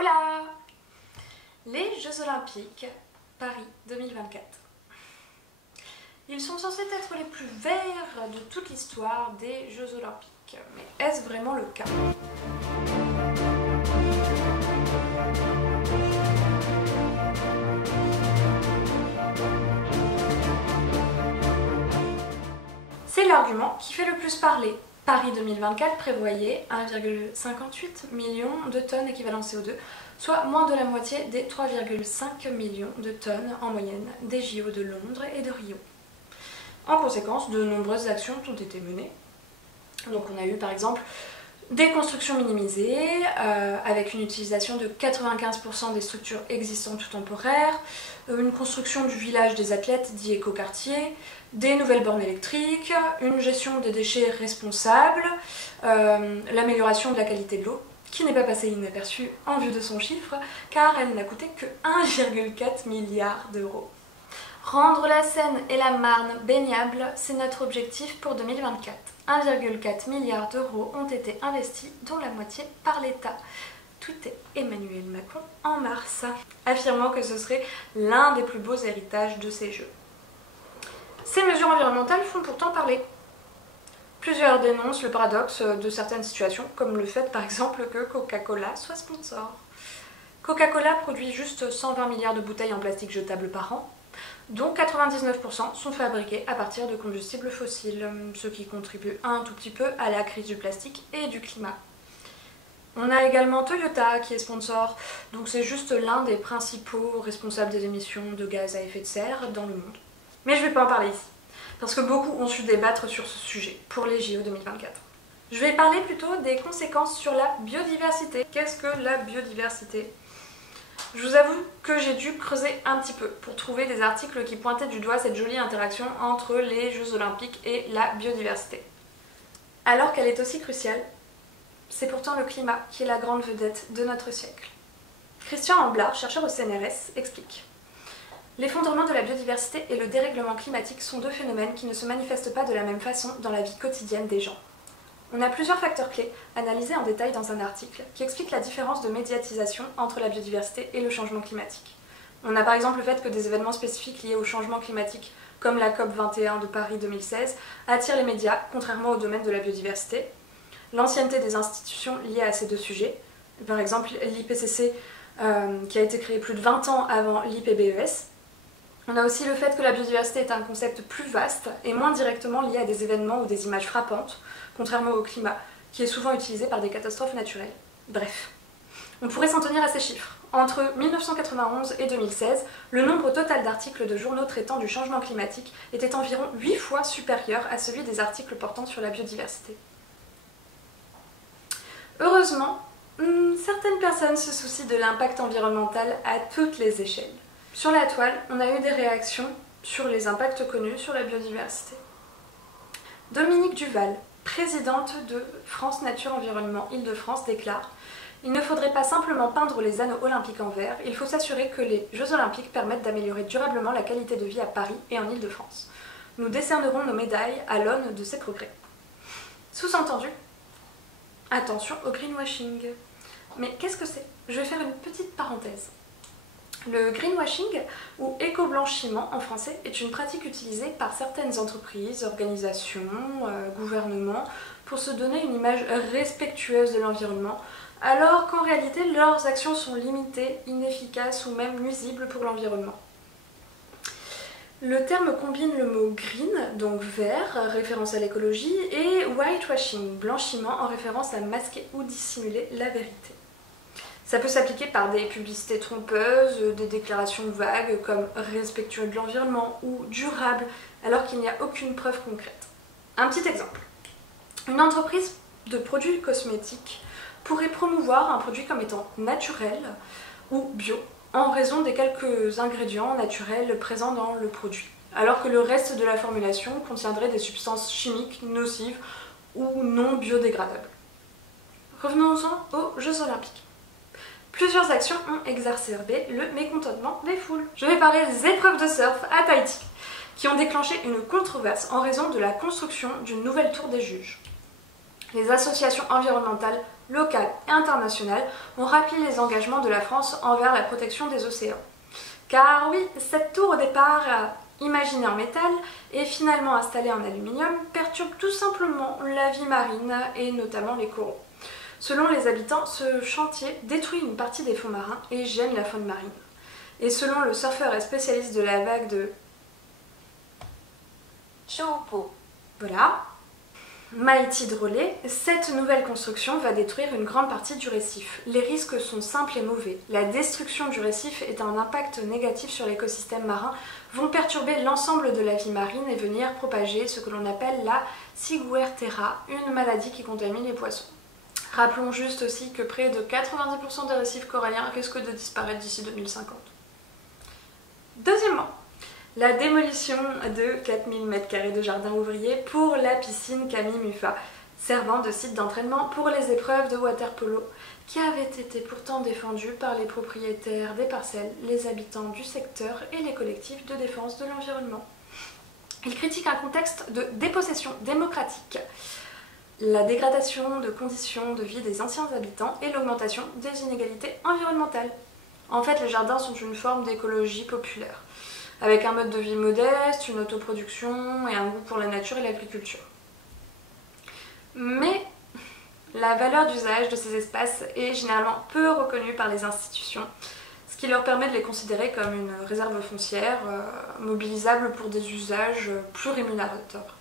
Hola! Les Jeux Olympiques Paris 2024. Ils sont censés être les plus verts de toute l'histoire des Jeux Olympiques. Mais est-ce vraiment le cas? C'est l'argument qui fait le plus parler. Paris 2024 prévoyait 1,58 million de tonnes équivalent CO2, soit moins de la moitié des 3,5 millions de tonnes en moyenne des JO de Londres et de Rio. En conséquence, de nombreuses actions ont été menées. Donc on a eu par exemple des constructions minimisées, avec une utilisation de 95% des structures existantes ou temporaires, une construction du village des athlètes dit écoquartier, des nouvelles bornes électriques, une gestion des déchets responsable, l'amélioration de la qualité de l'eau, qui n'est pas passée inaperçue en vue de son chiffre, car elle n'a coûté que 1,4 milliard d'euros. Rendre la Seine et la Marne baignables, c'est notre objectif pour 2024. 1,4 milliard d'euros ont été investis, dont la moitié par l'État. Tweetait Emmanuel Macron en mars, affirmant que ce serait l'un des plus beaux héritages de ces Jeux. Ces mesures environnementales font pourtant parler. Plusieurs dénoncent le paradoxe de certaines situations, comme le fait par exemple que Coca-Cola soit sponsor. Coca-Cola produit juste 120 milliards de bouteilles en plastique jetable par an, dont 99% sont fabriqués à partir de combustibles fossiles, ce qui contribue un tout petit peu à la crise du plastique et du climat. On a également Toyota qui est sponsor, donc c'est juste l'un des principaux responsables des émissions de gaz à effet de serre dans le monde. Mais je ne vais pas en parler ici, parce que beaucoup ont su débattre sur ce sujet pour les JO 2024. Je vais parler plutôt des conséquences sur la biodiversité. Qu'est-ce que la biodiversité ? Je vous avoue que j'ai dû creuser un petit peu pour trouver des articles qui pointaient du doigt cette jolie interaction entre les Jeux Olympiques et la biodiversité. Alors qu'elle est aussi cruciale, c'est pourtant le climat qui est la grande vedette de notre siècle. Christian Amblard, chercheur au CNRS, explique. L'effondrement de la biodiversité et le dérèglement climatique sont deux phénomènes qui ne se manifestent pas de la même façon dans la vie quotidienne des gens. On a plusieurs facteurs clés, analysés en détail dans un article, qui expliquent la différence de médiatisation entre la biodiversité et le changement climatique. On a par exemple le fait que des événements spécifiques liés au changement climatique, comme la COP21 de Paris 2016, attirent les médias, contrairement au domaine de la biodiversité. L'ancienneté des institutions liées à ces deux sujets, par exemple l'IPCC qui a été créé plus de 20 ans avant l'IPBES. On a aussi le fait que la biodiversité est un concept plus vaste et moins directement lié à des événements ou des images frappantes, contrairement au climat, qui est souvent utilisé par des catastrophes naturelles. Bref, on pourrait s'en tenir à ces chiffres. Entre 1991 et 2016, le nombre total d'articles de journaux traitant du changement climatique était environ 8 fois supérieur à celui des articles portant sur la biodiversité. Heureusement, certaines personnes se soucient de l'impact environnemental à toutes les échelles. Sur la toile, on a eu des réactions sur les impacts connus sur la biodiversité. Dominique Duval, présidente de France Nature Environnement Île-de-France, déclare « Il ne faudrait pas simplement peindre les anneaux olympiques en vert, il faut s'assurer que les Jeux olympiques permettent d'améliorer durablement la qualité de vie à Paris et en Île-de-France. Nous décernerons nos médailles à l'aune de ces progrès. » Sous-entendu, attention au greenwashing. Mais qu'est-ce que c'est? Je vais faire une petite parenthèse. Le greenwashing, ou éco-blanchiment en français, est une pratique utilisée par certaines entreprises, organisations, gouvernements, pour se donner une image respectueuse de l'environnement, alors qu'en réalité leurs actions sont limitées, inefficaces ou même nuisibles pour l'environnement. Le terme combine le mot green, donc vert, référence à l'écologie, et whitewashing, blanchiment, en référence à masquer ou dissimuler la vérité. Ça peut s'appliquer par des publicités trompeuses, des déclarations vagues comme respectueux de l'environnement ou durable, alors qu'il n'y a aucune preuve concrète. Un petit exemple. Une entreprise de produits cosmétiques pourrait promouvoir un produit comme étant naturel ou bio, en raison des quelques ingrédients naturels présents dans le produit, alors que le reste de la formulation contiendrait des substances chimiques nocives ou non biodégradables. Revenons-en aux Jeux Olympiques. Plusieurs actions ont exacerbé le mécontentement des foules. Je vais parler des épreuves de surf à Tahiti, qui ont déclenché une controverse en raison de la construction d'une nouvelle tour des juges. Les associations environnementales locales et internationales ont rappelé les engagements de la France envers la protection des océans. Car oui, cette tour au départ imaginée en métal et finalement installée en aluminium perturbe tout simplement la vie marine et notamment les coraux. Selon les habitants, ce chantier détruit une partie des fonds marins et gêne la faune marine. Et selon le surfeur et spécialiste de la vague de Chopo, voilà, Mighty Drolet, cette nouvelle construction va détruire une grande partie du récif. Les risques sont simples et mauvais. La destruction du récif et un impact négatif sur l'écosystème marin vont perturber l'ensemble de la vie marine et venir propager ce que l'on appelle la ciguertera, une maladie qui contamine les poissons. Rappelons juste aussi que près de 90% des récifs coralliens risquent de disparaître d'ici 2050. Deuxièmement, la démolition de 4000 m² de jardin ouvrier pour la piscine Camille Muffat, servant de site d'entraînement pour les épreuves de water-polo, qui avait été pourtant défendue par les propriétaires des parcelles, les habitants du secteur et les collectifs de défense de l'environnement. Il critique un contexte de dépossession démocratique, la dégradation de conditions de vie des anciens habitants et l'augmentation des inégalités environnementales. En fait, les jardins sont une forme d'écologie populaire, avec un mode de vie modeste, une autoproduction et un goût pour la nature et l'agriculture. Mais la valeur d'usage de ces espaces est généralement peu reconnue par les institutions, ce qui leur permet de les considérer comme une réserve foncière mobilisable pour des usages plus rémunérateurs.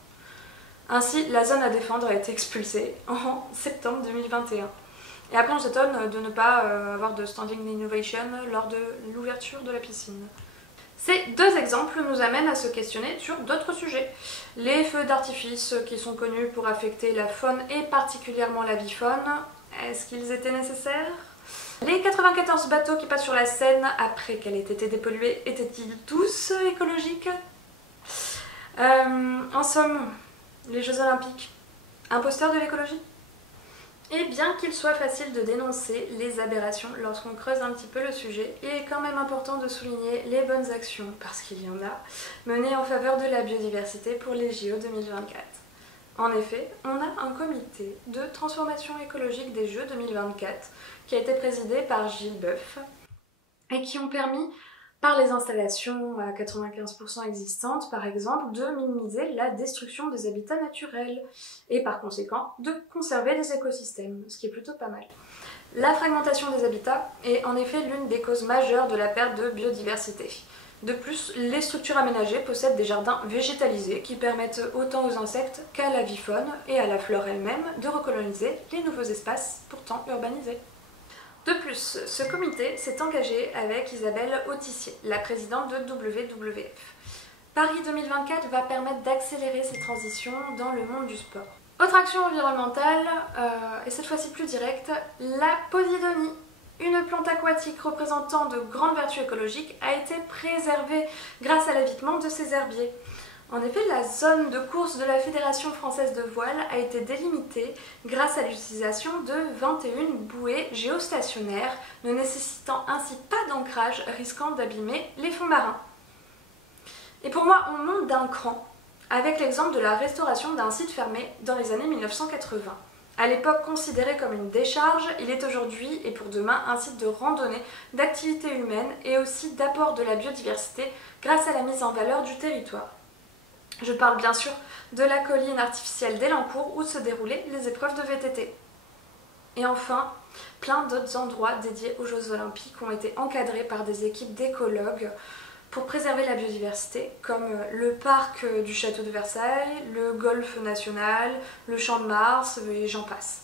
Ainsi, la zone à défendre a été expulsée en septembre 2021. Et après, on s'étonne de ne pas avoir de standing innovation lors de l'ouverture de la piscine. Ces deux exemples nous amènent à se questionner sur d'autres sujets. Les feux d'artifice qui sont connus pour affecter la faune et particulièrement la bifaune, est-ce qu'ils étaient nécessaires? Les 94 bateaux qui passent sur la Seine après qu'elle ait été dépolluée, étaient-ils tous écologiques? En somme, les Jeux Olympiques, imposteurs de l'écologie? Et bien qu'il soit facile de dénoncer les aberrations lorsqu'on creuse un petit peu le sujet, il est quand même important de souligner les bonnes actions, parce qu'il y en a, menées en faveur de la biodiversité pour les JO 2024. En effet, on a un comité de transformation écologique des Jeux 2024 qui a été présidé par Gilles Boeuf et qui ont permis, par les installations à 95% existantes, par exemple, de minimiser la destruction des habitats naturels et par conséquent de conserver les écosystèmes, ce qui est plutôt pas mal. La fragmentation des habitats est en effet l'une des causes majeures de la perte de biodiversité. De plus, les structures aménagées possèdent des jardins végétalisés qui permettent autant aux insectes qu'à la vie faune et à la flore elle-même de recoloniser les nouveaux espaces pourtant urbanisés. De plus, ce comité s'est engagé avec Isabelle Autissier, la présidente de WWF. Paris 2024 va permettre d'accélérer ces transitions dans le monde du sport. Autre action environnementale, et cette fois-ci plus directe, la posidonie. Une plante aquatique représentant de grandes vertus écologiques a été préservée grâce à l'évitement de ses herbiers. En effet, la zone de course de la Fédération française de voile a été délimitée grâce à l'utilisation de 21 bouées géostationnaires, ne nécessitant ainsi pas d'ancrage, risquant d'abîmer les fonds marins. Et pour moi, on monte d'un cran avec l'exemple de la restauration d'un site fermé dans les années 1980. À l'époque considéré comme une décharge, il est aujourd'hui et pour demain un site de randonnée, d'activité humaine et aussi d'apport de la biodiversité grâce à la mise en valeur du territoire. Je parle bien sûr de la colline artificielle d'Elancourt où se déroulaient les épreuves de VTT. Et enfin, plein d'autres endroits dédiés aux Jeux Olympiques ont été encadrés par des équipes d'écologues pour préserver la biodiversité, comme le parc du château de Versailles, le golfe national, le champ de Mars et j'en passe.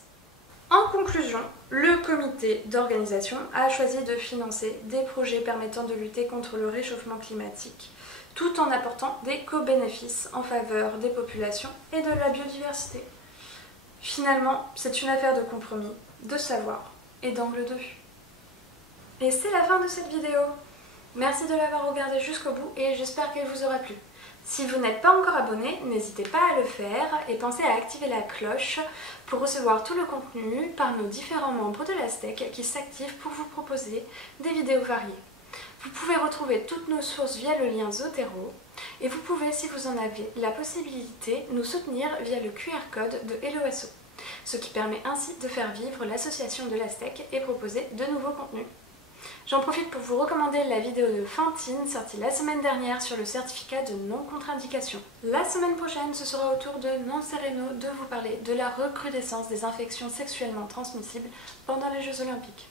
En conclusion, le comité d'organisation a choisi de financer des projets permettant de lutter contre le réchauffement climatique, tout en apportant des co-bénéfices en faveur des populations et de la biodiversité. Finalement, c'est une affaire de compromis, de savoir et d'angle de vue. Et c'est la fin de cette vidéo. Merci de l'avoir regardée jusqu'au bout et j'espère qu'elle vous aura plu. Si vous n'êtes pas encore abonné, n'hésitez pas à le faire et pensez à activer la cloche pour recevoir tout le contenu par nos différents membres de la STEC qui s'activent pour vous proposer des vidéos variées. Vous pouvez retrouver toutes nos sources via le lien Zotero et vous pouvez, si vous en avez la possibilité, nous soutenir via le QR code de Helloasso. ce qui permet ainsi de faire vivre l'association de l'Aztèque et proposer de nouveaux contenus. J'en profite pour vous recommander la vidéo de Fantine sortie la semaine dernière sur le certificat de non-contre-indication. La semaine prochaine, ce sera au tour de Nancereno de vous parler de la recrudescence des infections sexuellement transmissibles pendant les Jeux Olympiques.